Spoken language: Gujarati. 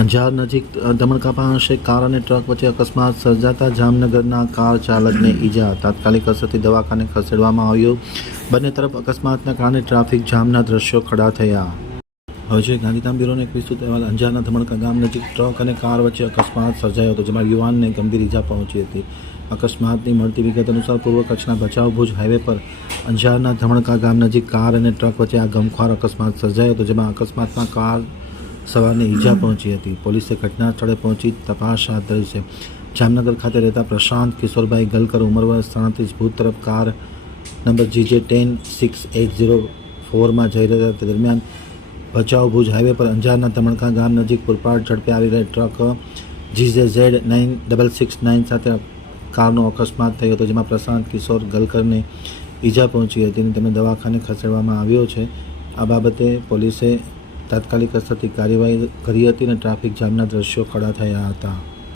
અંજાર નજીક ધમણકા અંશે કાર અને ટ્રક વચ્ચે અકસ્માત સર્જાતા જામનગરના કાર ચાલકને ઈજા તાત્કાલિક અસરથી દવાખાને ખસેડવામાં આવ્યો. બંને તરફ અકસ્માતના કારણે ટ્રાફિક જામના દ્રશ્યો ખડા થયા. હવે છે ગાંધીધામ બ્યુરોનો એક વિસ્તૃત અહેવાલ. અંજારના ધમણકા ગામ નજીક ટ્રક અને કાર વચ્ચે અકસ્માત સર્જાયો હતો, જેમાં યુવાનને ગંભીર ઈજા પહોંચી હતી. અકસ્માતની મળતી વિગત અનુસાર પૂર્વ કચ્છના ભચાઉ ભુજ હાઈવે પર અંજારના ધમણકા ગામ નજીક કાર અને ટ્રક વચ્ચે આ ગમખ્વાર અકસ્માત સર્જાયો હતો, જેમાં અકસ્માતમાં કાર સવારને ઈજા પહોંચી હતી. પોલીસે ઘટના સ્થળે પહોંચી તપાસ હાથ ધરી છે. જામનગર ખાતે રહેતા પ્રશાંત કિશોરભાઈ ગલકર ઉંમર વર્ષ સાડત્રીસ, ભૂત તરફ car number GJ ten six eight zero ફોરમાં જઈ રહ્યા હતા. દરમિયાન ભચાઉ ભુજ હાઈવે પર અંજારના ધમણકા ગામ નજીક પુરપાટ ઝડપે આવી રહેલ truck GJ Z nine double six nine સાથે કારનો અકસ્માત થયો હતો, જેમાં પ્રશાંત કિશોર ગલકરને ઈજા પહોંચી હતી અને તેમને દવાખાને ખસેડવામાં આવ્યો છે. આ બાબતે પોલીસે તાત્કાલિક અસરથી કાર્યવાહી કરી હતી અને ટ્રાફિક જામના દ્રશ્યો ખડા થયા હતા.